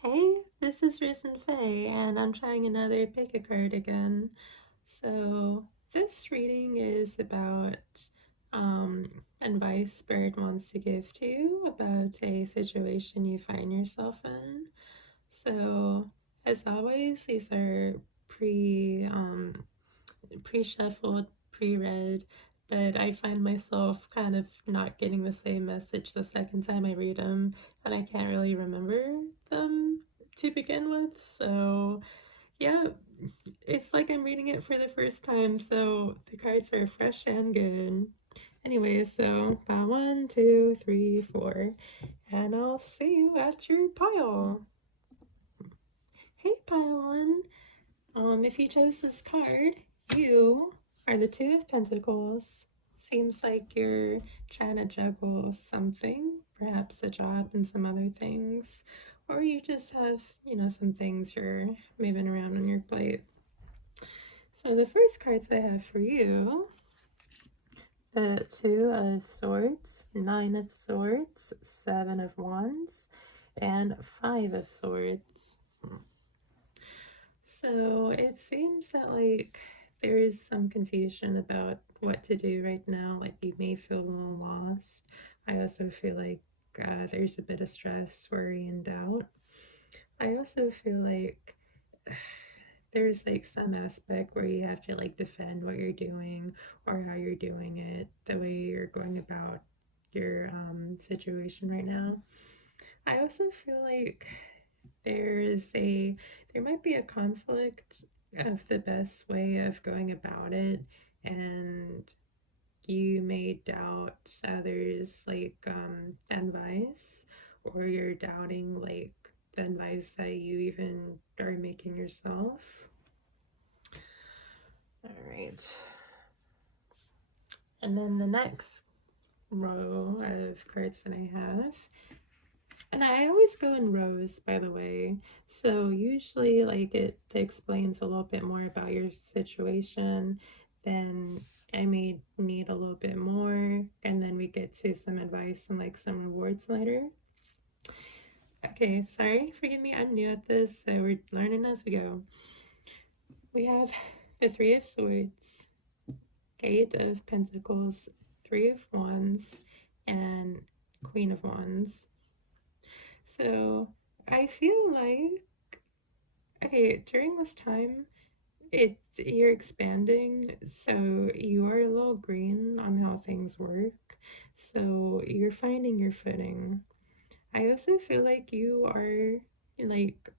Hey, this is Risen Faye, and I'm trying another pick a card again. So, this reading is about advice Spirit wants to give to you about a situation you find yourself in. So, as always, these are pre-shuffled, pre-read, but I find myself kind of not getting the same message the second time I read them, and I can't really remember them to begin with. So, yeah, it's like I'm reading it for the first time, so the cards are fresh and good. Anyway, so one, two, three, four, and I'll see you at your pile. Hey, pile one. If you chose this card, you are the Two of Pentacles. Seems like you're trying to juggle something, perhaps a job and some other things, or you just have, some things you're moving around on your plate. So the first cards I have for you, the Two of Swords, Nine of Swords, Seven of Wands, and Five of Swords. So it seems that there is some confusion about what to do right now. Like you may feel a little lost. I also feel like there's a bit of stress, worry, and doubt. I also feel like there's like some aspect where you have to like defend what you're doing or how you're doing it, the way you're going about your situation right now. I also feel like there might be a conflict of the best way of going about it, and you may doubt others advice, or you're doubting like the advice that you even are making yourself. All right, and then the next row of cards that I have, and I always go in rows, by the way. So usually, like, it explains a little bit more about your situation. Then I may need a little bit more, and then we get to some advice and like some rewards later. Okay, sorry, forgive me, I'm new at this, so we're learning as we go. We have the Three of Swords, Eight of Pentacles, Three of Wands, and Queen of Wands. So I feel like, okay, during this time, you're expanding, so you are a little green on how things work. So you're finding your footing. I also feel like you are like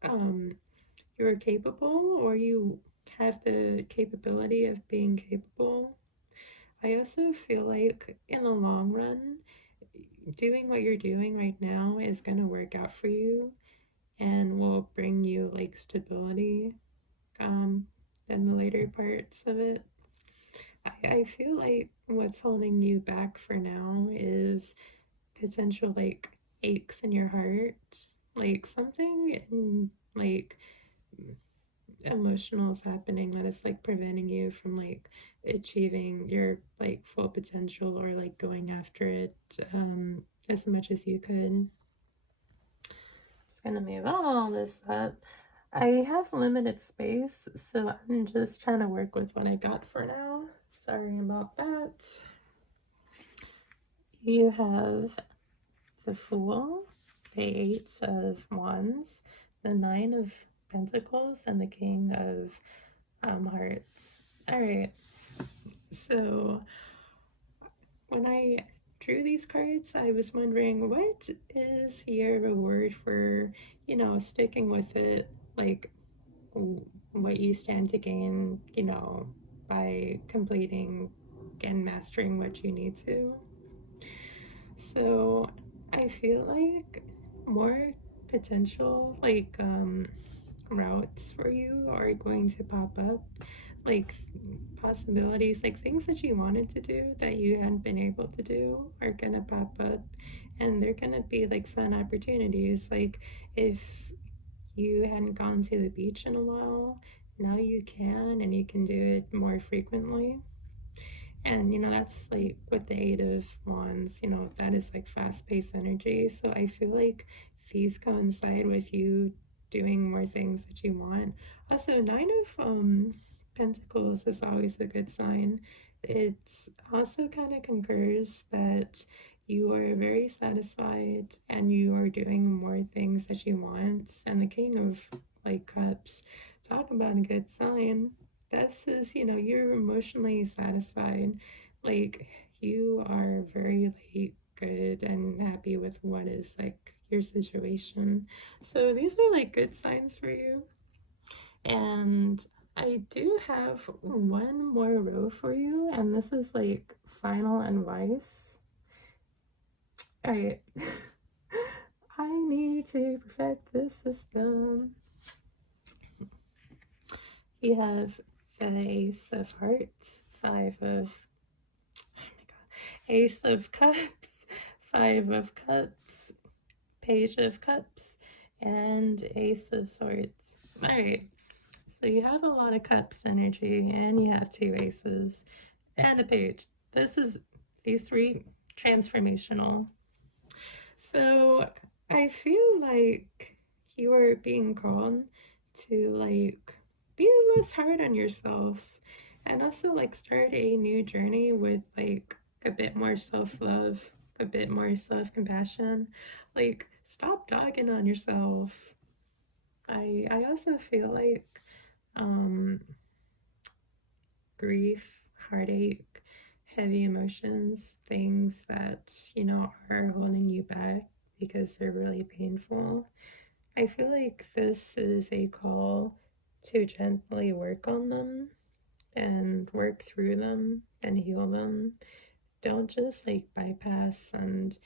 you're capable, or you have the capability of being capable. I also feel like in the long run, doing what you're doing right now is going to work out for you and will bring you like stability um in the later parts of it. I feel like what's holding you back for now is potential like aches in your heart, like something like emotional is happening that is like preventing you from like achieving your like full potential, or like going after it as much as you could. Just gonna move all this up. I have limited space, so I'm just trying to work with what I got for now. Sorry about that. You have the Fool, the Eight of Wands, the Nine of Pentacles, and the King of Hearts. All right, so when I drew these cards, I was wondering what is your reward for, sticking with it, like what you stand to gain, by completing and mastering what you need to. So I feel like more potential, routes for you are going to pop up, like possibilities, like things that you wanted to do that you hadn't been able to do are gonna pop up, and they're gonna be like fun opportunities. Like if you hadn't gone to the beach in a while, now you can, and you can do it more frequently. And that's like with the Eight of Wands, that is like fast paced energy. So I feel like these coincide with you doing more things that you want. Also, Nine of Pentacles is always a good sign. It's also kind of concurs that you are very satisfied and you are doing more things that you want. And the King of like Cups, talk about a good sign. This is, you're emotionally satisfied. Like you are very like good and happy with what is like your situation. So these are like good signs for you. And I do have one more row for you, and this is like final advice. All right. I need to perfect this system. You have the Ace of Hearts, Five of, oh my god, Ace of Cups, Five of Cups, Page of Cups, and Ace of Swords. All right. So you have a lot of cups energy, and you have two aces and a page. These three transformational. So I feel like you are being called to like be less hard on yourself and also like start a new journey with like a bit more self-love, a bit more self-compassion. Like stop dogging on yourself. I also feel like um grief, heartache, heavy emotions, things that, are holding you back because they're really painful. I feel like this is a call to gently work on them and work through them and heal them. Don't just like bypass and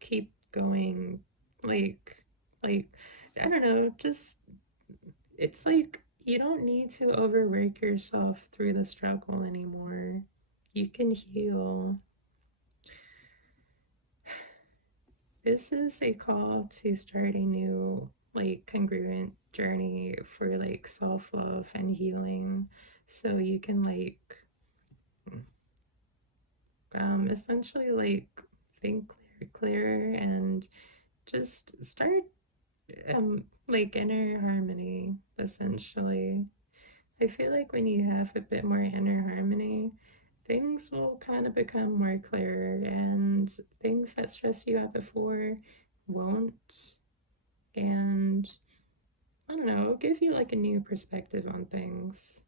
keep going like I don't know, just it's like you don't need to overwork yourself through the struggle anymore. You can heal. This is a call to start a new, like, congruent journey for like self love and healing. So you can, like, essentially, like, think clearer and just start, like, inner harmony, essentially. I feel like when you have a bit more inner harmony, things will kind of become more clear, and things that stress you out before won't. And I don't know, it'll give you like a new perspective on things.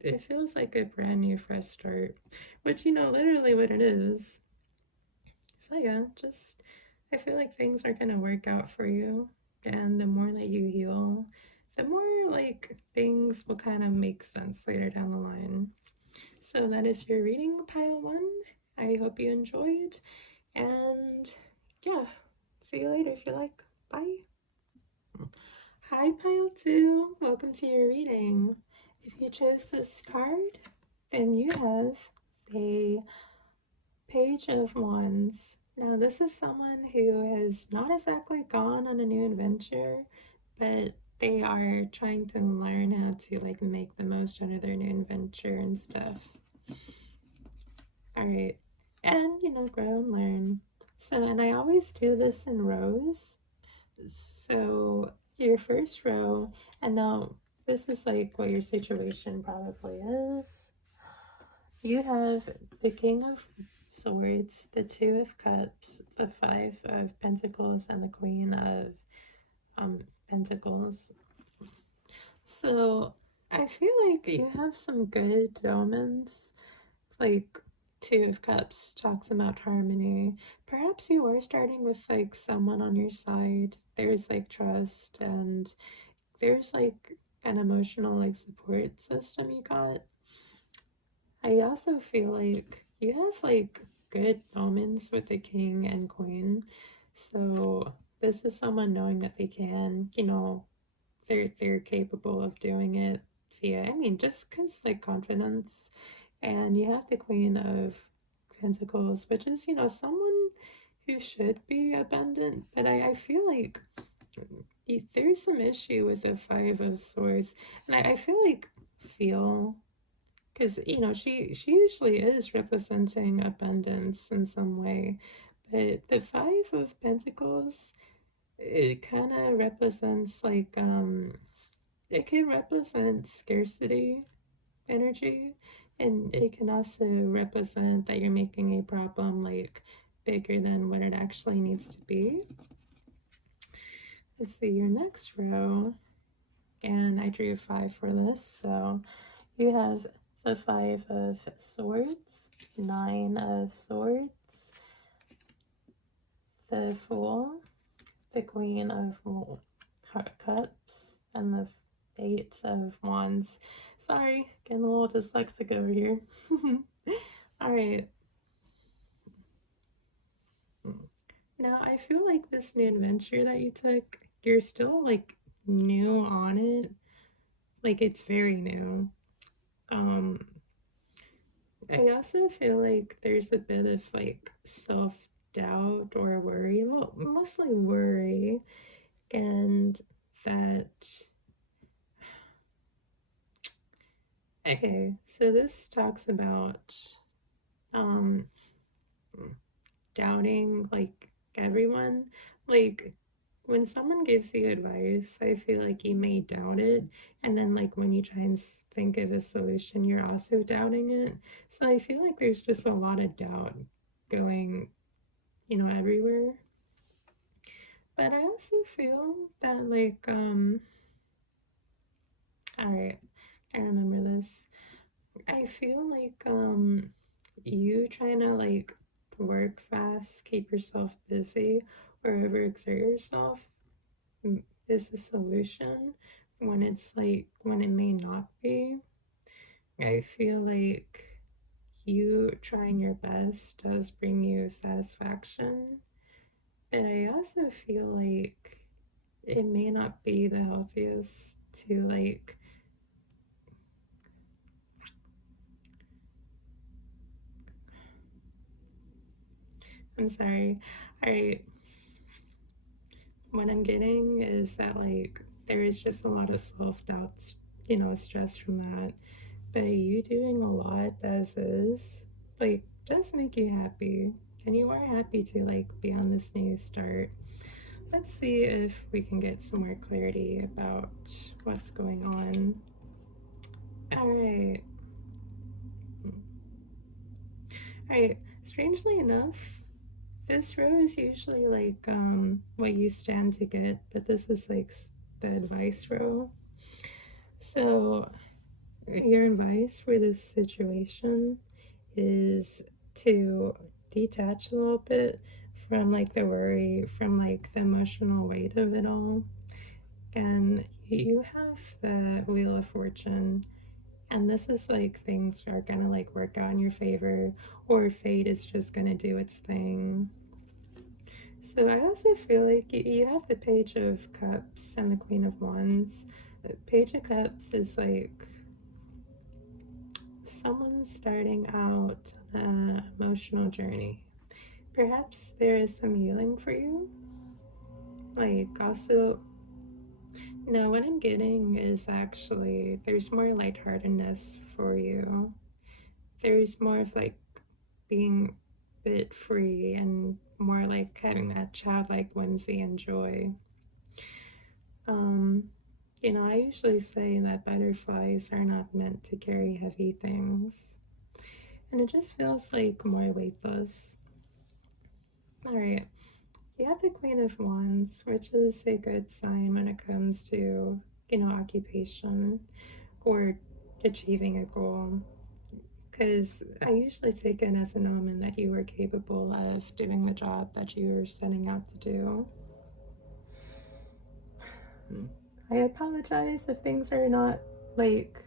It feels like a brand new, fresh start, which, literally what it is. So, yeah, just I feel like things are going to work out for you. And the more that you heal, the more like things will kind of make sense later down the line. So that is your reading, pile one. I hope you enjoyed. And yeah, see you later if you like. Bye. Hi, pile two. Welcome to your reading. If you chose this card, then you have a Page of Wands. Now, this is someone who has not exactly gone on a new adventure, but they are trying to learn how to like make the most out of their new adventure and stuff. All right, and grow and learn. So, and I always do this in rows. So, your first row, and now this is like what your situation probably is. You have the King of Swords, the Two of Cups, the Five of Pentacles, and the Queen of Pentacles. So I feel like you have some good omens. Like Two of Cups talks about harmony. Perhaps you are starting with like someone on your side. There's like trust and there's like an emotional like support system you got. I also feel like you have like good moments with the king and queen. So this is someone knowing that they can, they're capable of doing it via, I mean, just because like confidence. And you have the Queen of Pentacles, which is, someone who should be abundant, but I feel like there's some issue with the Five of Swords. And I feel like feel because she usually is representing abundance in some way, but the Five of Pentacles, it kind of represents like it can represent scarcity energy, and it can also represent that you're making a problem like bigger than what it actually needs to be. Let's see your next row, and I drew 5 for this, so you have the 5 of swords, 9 of swords, the fool, the queen of cups, and the 8 of wands. Sorry, getting a little dyslexic over here. All right. Now I feel like this new adventure that you took, you're still like new on it. Like it's very new. Um, I also feel like there's a bit of like self doubt or worry. Well, mostly worry, and that. Okay, so this talks about um doubting like everyone. Like when someone gives you advice, I feel like you may doubt it, and then like when you try and think of a solution, you're also doubting it. So I feel like there's just a lot of doubt going, everywhere. But I also feel that like all right, I remember this. I feel like you trying to like work fast, keep yourself busy, or overexert yourself is a solution when it's like when it may not be. I feel like you trying your best does bring you satisfaction, but I also feel like it may not be the healthiest to like I'm sorry. I what I'm getting is that like there is just a lot of self-doubt, stress from that. But you doing a lot as is, like, does make you happy. And you are happy to like be on this new start. Let's see if we can get some more clarity about what's going on. All right. All right. Strangely enough, this row is usually like what you stand to get, but this is like the advice row. So your advice for this situation is to detach a little bit from like the worry, from like the emotional weight of it all. And you have the Wheel of Fortune, and this is like things are gonna like work out in your favor, or fate is just gonna do its thing. So I also feel like you have the Page of Cups and the Queen of Wands. The Page of Cups is like someone starting out an emotional journey. Perhaps there is some healing for you. Like, also, no, what I'm getting is actually there's more lightheartedness for you. There's more of like being a bit free and more like having that childlike whimsy and joy. Um, I usually say that butterflies are not meant to carry heavy things, and it just feels like more weightless. All right, you have the Queen of Wands, which is a good sign when it comes to, occupation or achieving a goal. Because I usually take it as an omen that you are capable of doing the job that you are setting out to do. I apologize if things are not like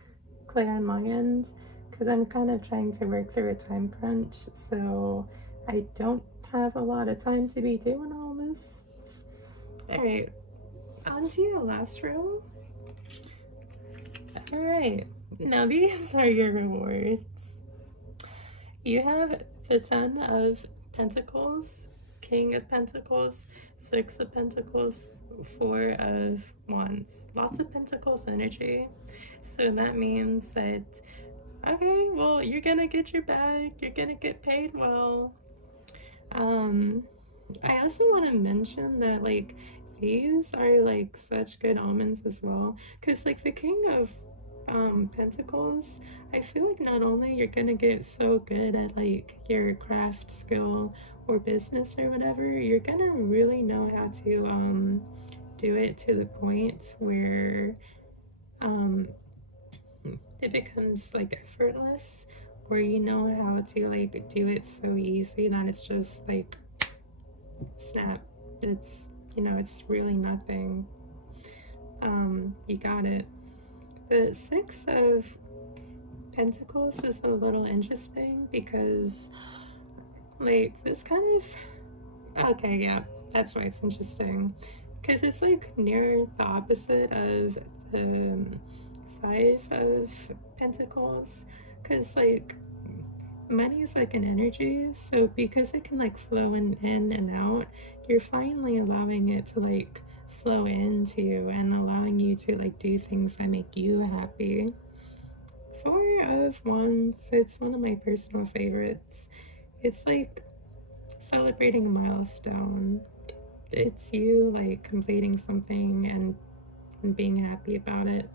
clear on my end because I'm kind of trying to work through a time crunch, so I don't have a lot of time to be doing all this. All right, on to your last row. All right, now these are your rewards. You have the Ten of Pentacles, King of Pentacles, Six of Pentacles, Four of Wands. Lots of Pentacles energy. So that means that, okay, well, you're gonna get your bag, you're gonna get paid well. I also want to mention that, like, these are like such good omens as well, because like the king of pentacles, I feel like not only you're gonna get so good at like your craft skill or business or whatever, you're gonna really know how to do it to the point where um it becomes like effortless, where you know how to like do it so easy that it's just like snap. It's, you know, it's really nothing. You got it. The Six of Pentacles is a little interesting because, like, this kind of. Okay, yeah, that's why it's interesting. Because it's, like, near the opposite of the Five of Pentacles. Because, like, money is like an energy, so because it can like flow in and out, you're finally allowing it to like flow into you and allowing you to like do things that make you happy. Four of Wands, it's one of my personal favorites. It's like celebrating a milestone. It's you like completing something and being happy about it.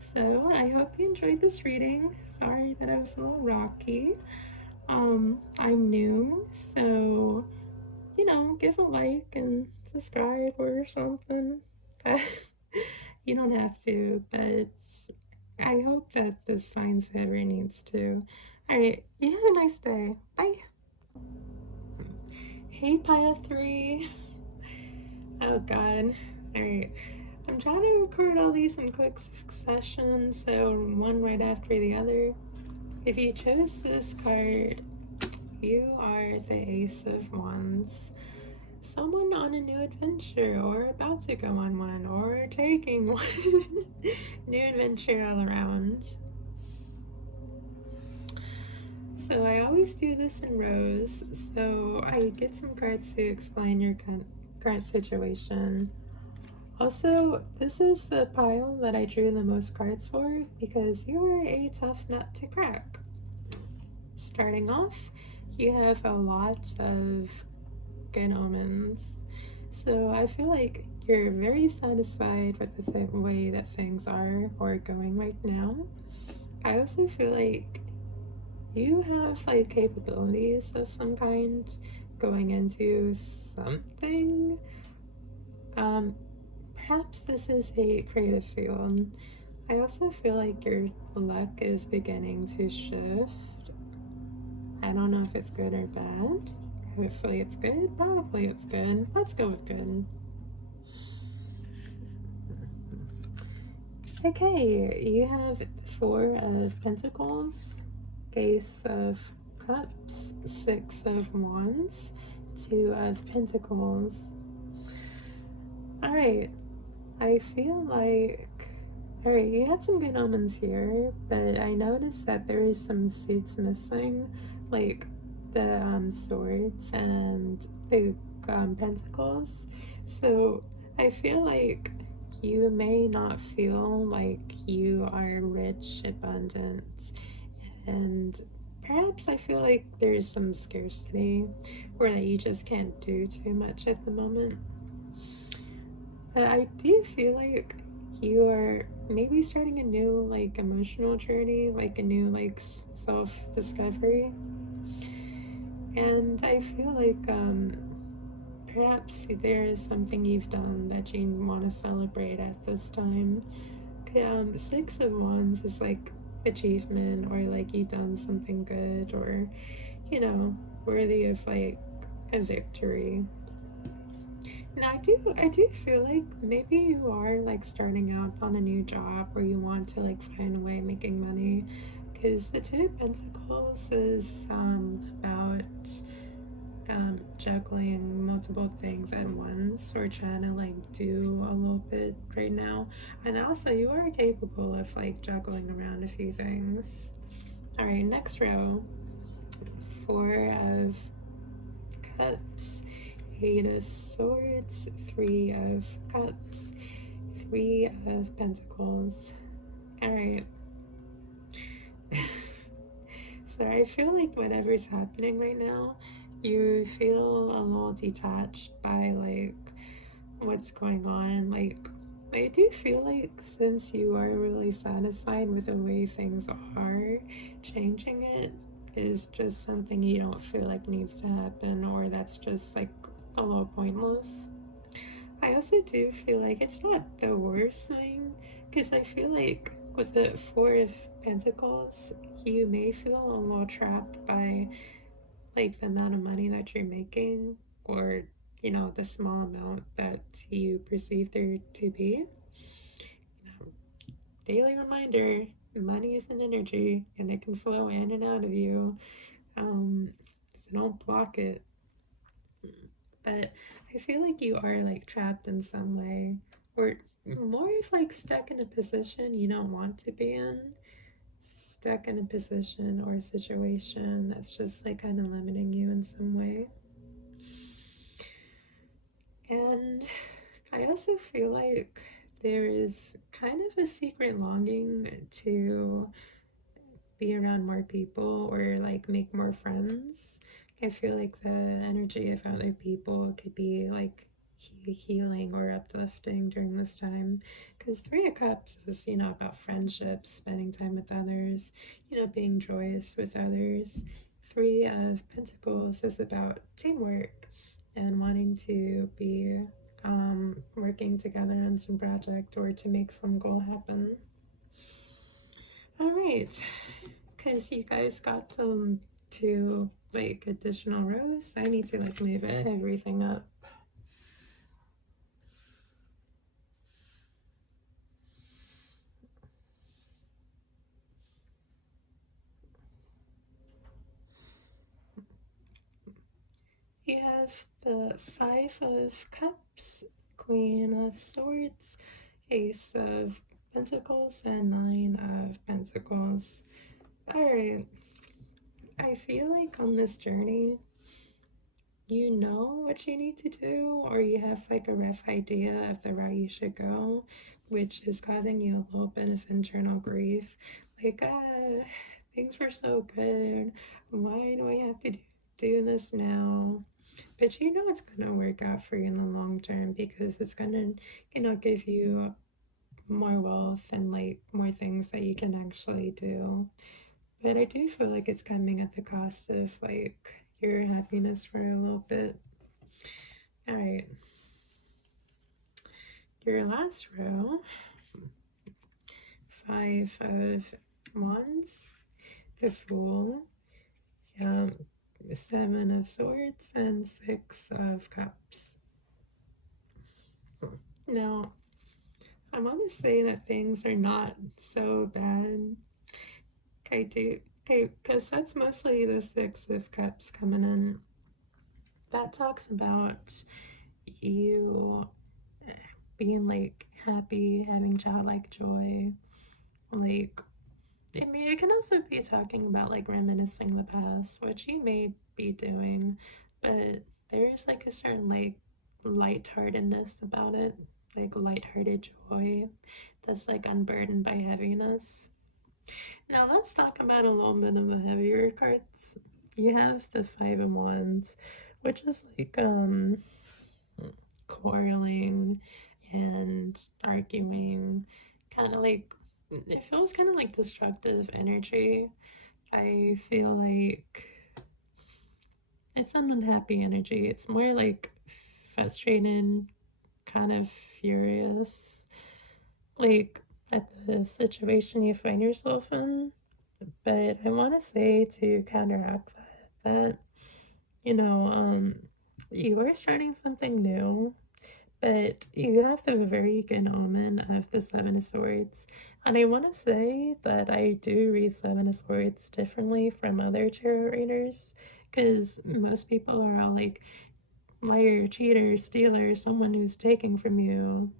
So I hope you enjoyed this reading. Sorry that I was a little rocky. I'm new, so you know, give a like and subscribe or something. You don't have to, but I hope that this finds whoever it needs to. Alright, you have a nice day. Bye. Hey, Pia 3. Oh, God. Alright. I'm trying to record all these in quick succession, so one right after the other. If you chose this card, you are the Ace of Wands. Someone on a new adventure, or about to go on one, or taking one. New adventure all around. So I always do this in rows, so I get some cards to explain your current situation. Also, this is the pile that I drew the most cards for because you are a tough nut to crack. Starting off, you have a lot of good omens. So I feel like you're very satisfied with the way that things are or going right now. I also feel like you have like capabilities of some kind going into something. Perhaps this is a creative field. I also feel like your luck is beginning to shift. I don't know if it's good or bad. Hopefully it's good. Probably it's good. Let's go with good. Okay, you have Four of Pentacles, Ace of Cups, Six of Wands, Two of Pentacles. Alright, I feel like... Alright, you had some good omens here, but I noticed that there is some suits missing, like the swords and the pentacles. So I feel like you may not feel like you are rich, abundant, and perhaps I feel like there's some scarcity or that you just can't do too much at the moment. But I do feel like you are maybe starting a new like emotional journey, like a new like self-discovery. And I feel like perhaps there is something you've done that you want to celebrate at this time. Six of Wands is like achievement, or like you've done something good, or you know, worthy of like a victory. And I do feel like maybe you are like starting out on a new job where you want to like find a way of making money, because the Two of Pentacles is about juggling multiple things at once, or trying to like do a little bit right now. And also you are capable of like juggling around a few things. All right, next row. Four of Cups, Eight of Swords, Three of Cups, Three of Pentacles. Alright. So I feel like whatever's happening right now, you feel a little detached by like what's going on. Like, I do feel like since you are really satisfied with the way things are, changing it is just something you don't feel like needs to happen, or that's just like a little pointless. I also do feel like it's not the worst thing, because I feel like with the Four of Pentacles, you may feel a little trapped by like the amount of money that you're making, or the small amount that you perceive there to be. Daily reminder: money is an energy and it can flow in and out of you. So don't block it. But I feel like you are like trapped in some way, or more of like stuck in a position you don't want to be in. Stuck in a position or a situation that's just like kind of limiting you in some way. And I also feel like there is kind of a secret longing to be around more people or like make more friends. I feel like the energy of other people could be like healing or uplifting during this time, because Three of Cups is about friendships, spending time with others, being joyous with others. Three of Pentacles is about teamwork and wanting to be working together on some project or to make some goal happen. All right, because you guys got them to like additional rows, I need to like move everything up. You have the Five of Cups, Queen of Swords, Ace of Pentacles, and Nine of Pentacles. Alright, I feel like on this journey, you know what you need to do, or you have like a rough idea of the route you should go, which is causing you a little bit of internal grief. Like, things were so good. Why do I have to do this now? But you know it's going to work out for you in the long term, because it's going to, give you more wealth and like more things that you can actually do. But I do feel like it's coming at the cost of like your happiness for a little bit. All right. Your last row, Five of Wands, the Fool, Seven of Swords, and Six of Cups. Now, I want to say that things are not so bad. Okay, because that's mostly the Six of Cups coming in. That talks about you being like happy, having childlike joy. Like, I mean, it can also be talking about like reminiscing the past, which you may be doing, but there's like a certain like lightheartedness about it, like lighthearted joy that's like unburdened by heaviness. Now let's talk about a little bit of the heavier cards. You have the Five of Wands, which is like quarreling and arguing, kind of like, it feels kind of like destructive energy. I feel like it's an unhappy energy. It's more like frustrated, kind of furious, like at the situation you find yourself in. But I want to say, to counteract that you know, you are starting something new, but you have the very good omen of the Seven of Swords. And I want to say that I do read Seven of Swords differently from other tarot readers, because most people are all like, liar, cheater, stealer, someone who's taking from you.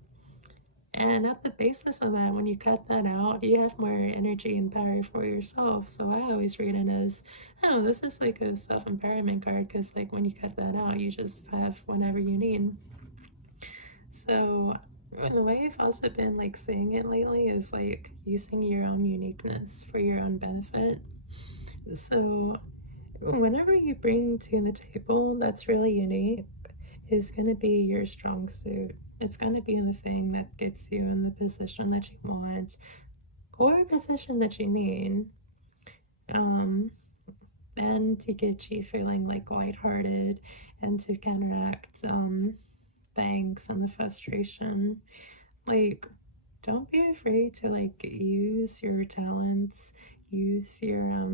And at the basis of that, when you cut that out, you have more energy and power for yourself. So I always read it as, oh, this is like a self empowerment card, because like when you cut that out, you just have whatever you need. So the way I've also been like saying it lately is like using your own uniqueness for your own benefit. So whenever you bring to the table that's really unique is going to be your strong suit. It's going to be the thing that gets you in the position that you want or a position that you need. Um, and to get you feeling like lighthearted and to counteract things and the frustration. Like, don't be afraid to like use your talents, use your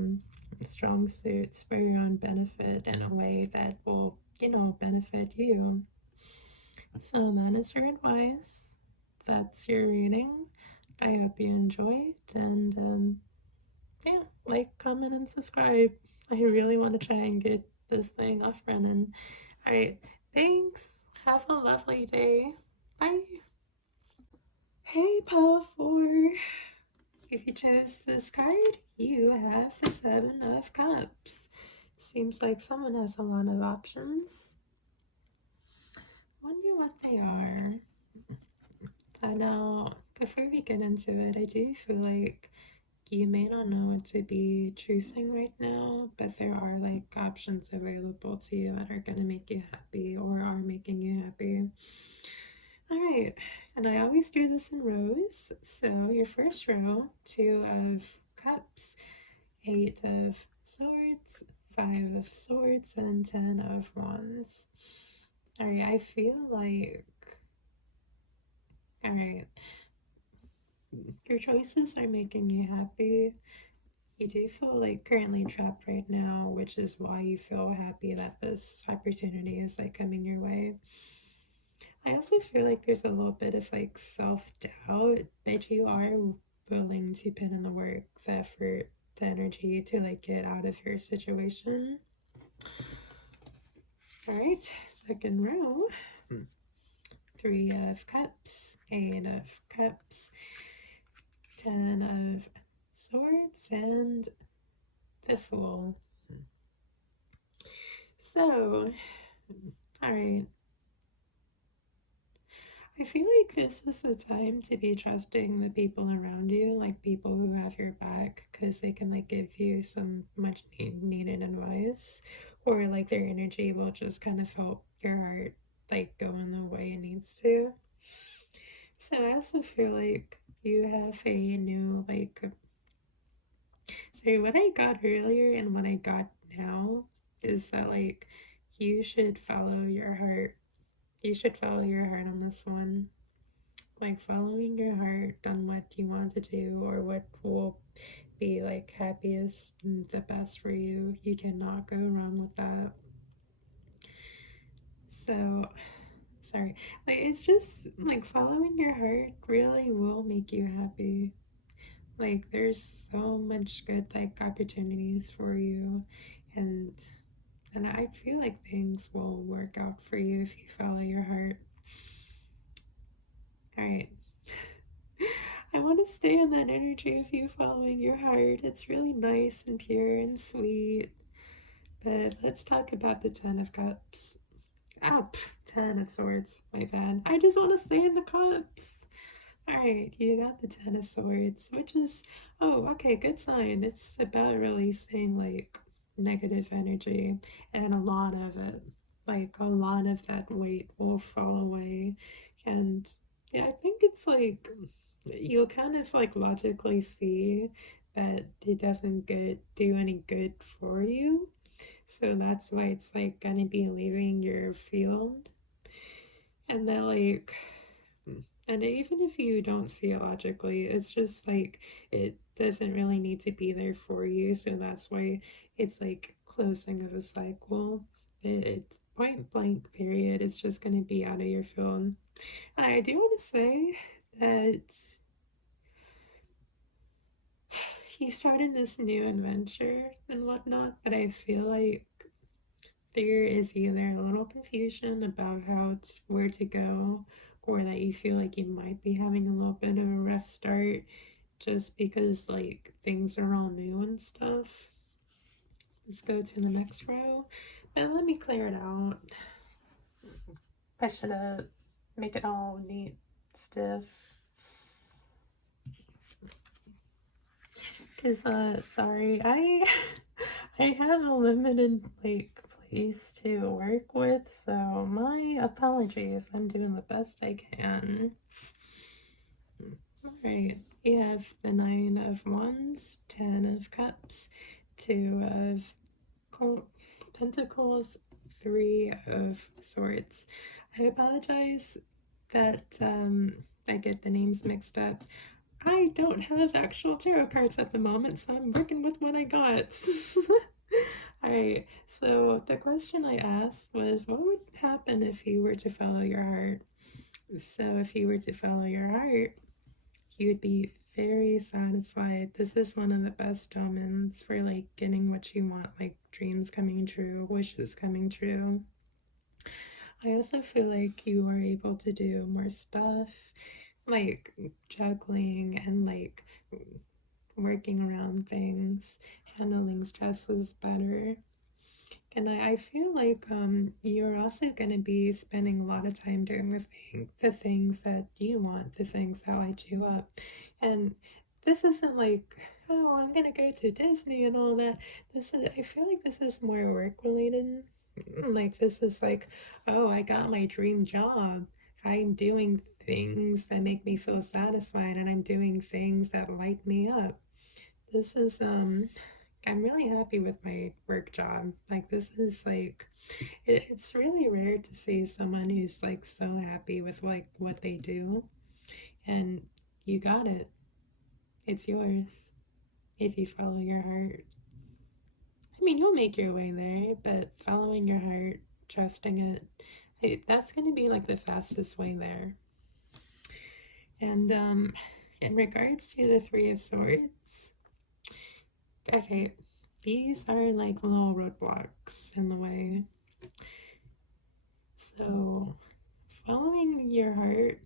strong suits for your own benefit in a way that will, benefit you. So that is your advice. That's your reading. I hope you enjoyed, and yeah, like, comment, and subscribe. I really want to try and get this thing off running. All right, thanks. Have a lovely day. Bye. Hey, Paul 4. If you chose this card, you have the Seven of Cups. Seems like someone has a lot of options. Wonder what they are. Now, before we get into it, I do feel like you may not know what to be choosing right now, but there are like options available to you that are going to make you happy or are making you happy. All right, and I always do this in rows. So your first row, 2 of Cups, 8 of Swords, 5 of Swords, and 10 of Wands. All right, I feel like, all right, your choices are making you happy. You do feel like currently trapped right now, which is why you feel happy that this opportunity is like coming your way. I also feel like there's a little bit of like self-doubt, but you are willing to put in the work, the effort, the energy to like get out of your situation. All right, second row. 3 of Cups, 8 of Cups, 10 of Swords, and the Fool. So, alright. I feel like this is the time to be trusting the people around you, like people who have your back, because they can like give you some much needed advice, or like their energy will just kind of help your heart like go in the way it needs to. So I also feel like you have a new like, sorry, what I got earlier and what I got now is that like you should follow your heart. You should follow your heart on this one. Like following your heart on what you want to do or what will be like happiest and the best for you. You cannot go wrong with that. So, sorry. Like, it's just like following your heart really will make you happy. Like, there's so much good like opportunities for you, and I feel like things will work out for you if you follow your heart. All right. I want to stay in that energy of you following your heart. It's really nice and pure and sweet. But let's talk about the 10 of Cups. 10 of Swords. My bad. I just want to stay in the Cups. Alright, you got the 10 of Swords, which is, oh, okay, good sign. It's about releasing, like, negative energy, and a lot of it. Like, a lot of that weight will fall away. And, yeah, I think it's like, you'll kind of, like, logically see that it doesn't do any good for you. So that's why it's, like, gonna be leaving your field. And then, like, and even if you don't see it logically, it's just like it doesn't really need to be there for you. So that's why it's like closing of a cycle. It's point blank, period. It's just going to be out of your field. And I do want to say that he started this new adventure and whatnot, but I feel like there is either a little confusion about where to go, or that you feel like you might be having a little bit of a rough start just because like things are all new and stuff. Let's go to the next row, but let me clear it out. Push it up, make it all neat, stiff. Because sorry, I I have a limited like least to work with, so my apologies. I'm doing the best I can. Alright, you have the Nine of Wands, Ten of Cups, Two of Pentacles, Three of Swords. I apologize that I get the names mixed up. I don't have actual tarot cards at the moment, so I'm working with what I got. Alright, so the question I asked was, what would happen if you were to follow your heart? So if you were to follow your heart, you would be very satisfied. This is one of the best omens for like getting what you want, like dreams coming true, wishes coming true. I also feel like you are able to do more stuff, like juggling and like working around things, handling stresses better. And I feel like you're also going to be spending a lot of time doing the things that you want, the things that light you up. And this isn't like, oh, I'm going to go to Disney and all that. I feel like this is more work related. Like, this is like, oh, I got my dream job. I'm doing things that make me feel satisfied, and I'm doing things that light me up. This is, I'm really happy with my work job. Like, this is like, it's really rare to see someone who's like so happy with like what they do, and you got it. It's yours if you follow your heart. I mean, you'll make your way there, but following your heart, trusting it, that's going to be like the fastest way there. And in regards to the Three of Swords, okay, these are like little roadblocks in the way. So, following your heart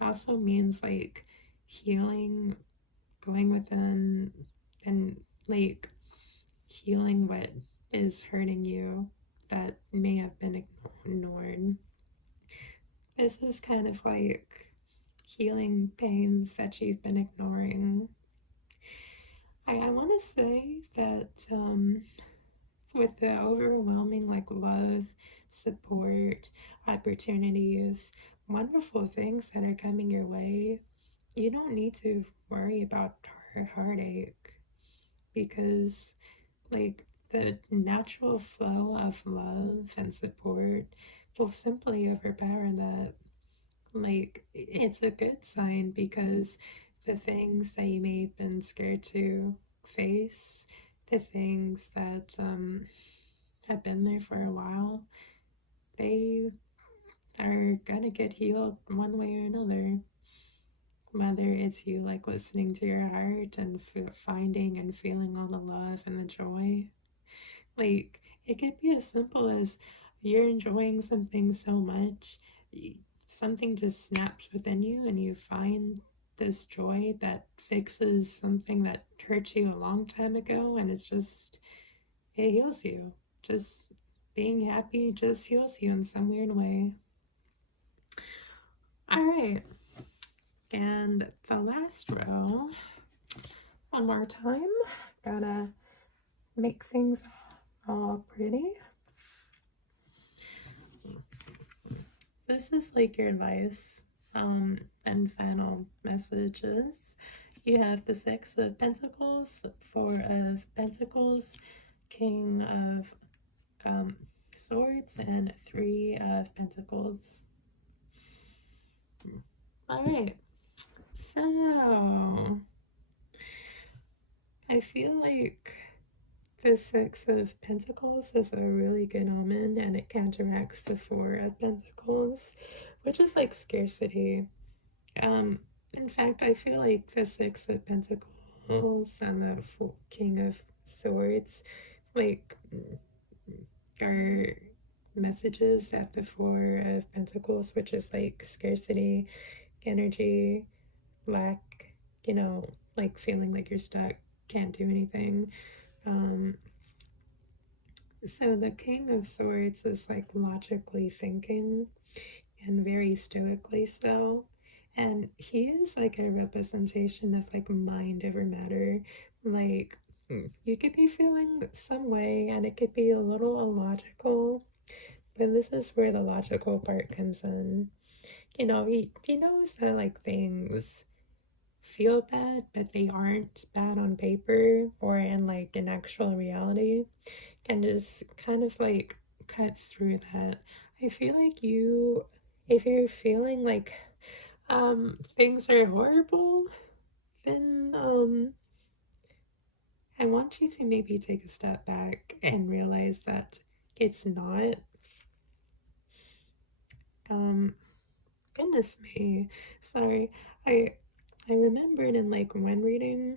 also means like healing, going within, and like healing what is hurting you that may have been ignored. This is kind of like healing pains that you've been ignoring. I want to say that with the overwhelming like love, support, opportunities, wonderful things that are coming your way, you don't need to worry about heartache, because like the natural flow of love and support will simply overpower that. Like, it's a good sign, because the things that you may have been scared to face, the things that have been there for a while, they are gonna get healed one way or another. Whether it's you like listening to your heart and finding and feeling all the love and the joy, like it could be as simple as you're enjoying something so much, something just snaps within you, and you find this joy that fixes something that hurt you a long time ago, and it heals you. Just being happy just heals you in some weird way. All right, and the last row, one more time. Gotta make things all pretty. This is like your advice and final messages. You have the Six of Pentacles, Four of Pentacles, King of Swords, and Three of Pentacles. All right, so I feel like the Six of Pentacles is a really good omen, and it counteracts the Four of Pentacles, which is like scarcity. In fact, I feel like the Six of Pentacles and the King of Swords, like, are messages that the Four of Pentacles, which is like scarcity, energy, lack, like feeling like you're stuck, can't do anything. So the King of Swords is like logically thinking and very stoically so. And he is like a representation of like mind over matter. Like, you could be feeling some way and it could be a little illogical, but this is where the logical part comes in. He knows that like things feel bad, but they aren't bad on paper or in like an actual reality, and just kind of like cuts through that. I feel like if you're feeling like things are horrible, then I want you to maybe take a step back and realize that it's not. Um, Goodness me, sorry. I I remembered in like one reading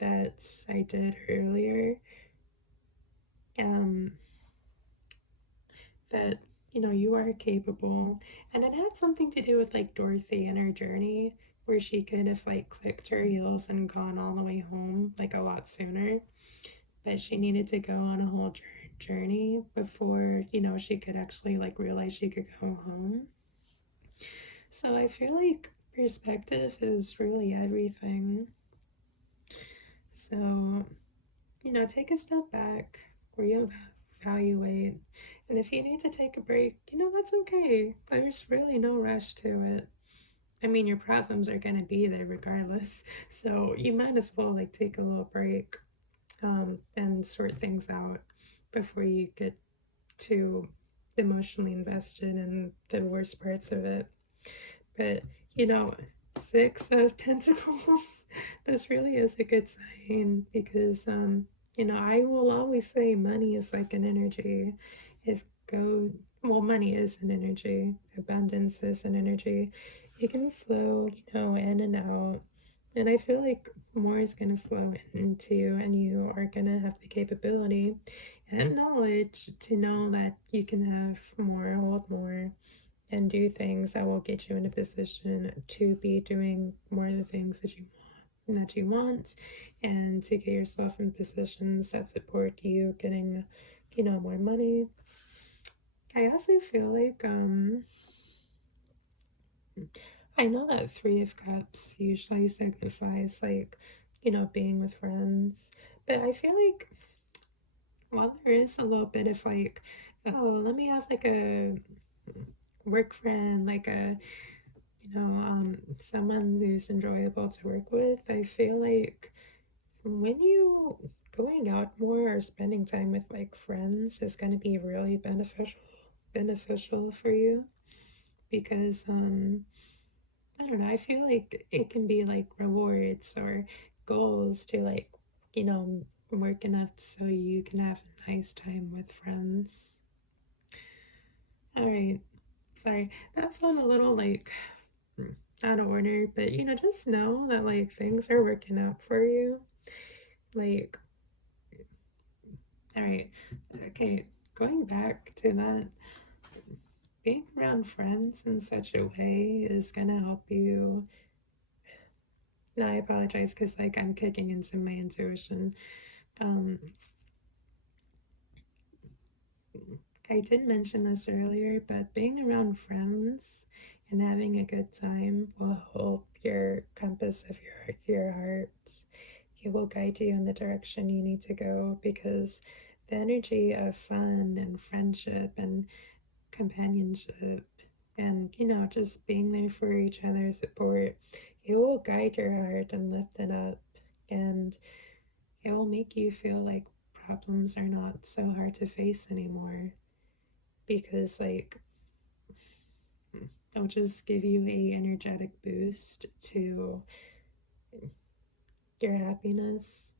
that I did earlier, um, that you are capable, and it had something to do with like Dorothy and her journey, where she could have like clicked her heels and gone all the way home like a lot sooner, but she needed to go on a whole journey before she could actually like realize she could go home. So I feel like perspective is really everything. So take a step back, reevaluate, and if you need to take a break, that's okay. There's really no rush to it. I mean, your problems are gonna be there regardless, so you might as well like take a little break, and sort things out before you get too emotionally invested in the worst parts of it. But you know, Six of Pentacles, this really is a good sign because I will always say money is like an energy. It go well, money is an energy. Abundance is an energy. It can flow, in and out. And I feel like more is gonna flow into you, and you are gonna have the capability and knowledge to know that you can have more, hold more, and do things that will get you in a position to be doing more of the things that you want, and to get yourself in positions that support you getting more money. I also feel like I know that Three of Cups usually signifies like being with friends, but I feel like while there is a little bit of like, oh, let me have like a work friend, like a someone who's enjoyable to work with, I feel like when you going out more or spending time with like friends is going to be really beneficial for you, because I don't know, I feel like it can be like rewards or goals to like work enough so you can have a nice time with friends. All right, sorry, that felt a little like out of order, but just know that like things are working out for you. Like, all right, okay, going back to that, being around friends in such a way is gonna help you. No, I apologize because like I'm kicking into my intuition. Um, I did mention this earlier, but being around friends and having a good time will help your compass of your heart. It will guide you in the direction you need to go, because the energy of fun and friendship and companionship and just being there for each other's support, it will guide your heart and lift it up, and it will make you feel like problems are not so hard to face anymore, because like it'll just give you a energetic boost to your happiness.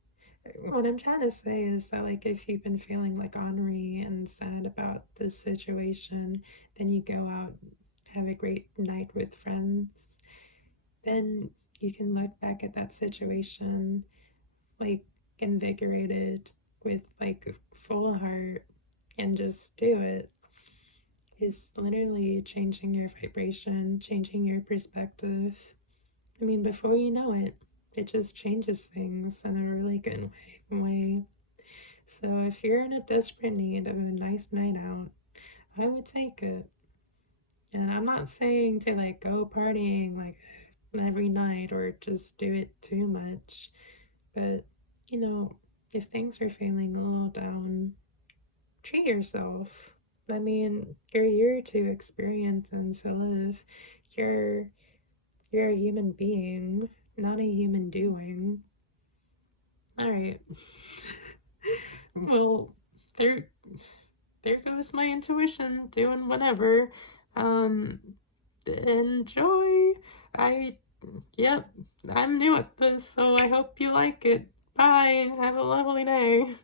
What I'm trying to say is that like if you've been feeling like ornery and sad about this situation, then you go out, have a great night with friends, then you can look back at that situation like invigorated, with like full heart, and just do it. Is literally changing your vibration, changing your perspective. I mean, before you know it, it just changes things in a really good way. So if you're in a desperate need of a nice night out, I would take it. And I'm not saying to like go partying like every night or just do it too much, but you know, if things are feeling a little down, treat yourself. I mean, you're here to experience and to live. You're you're a human being, not a human doing. All right. Well, there there goes my intuition doing whatever. Um enjoy. I Yep, I'm new at this, so I hope you like it. Bye. Have a lovely day.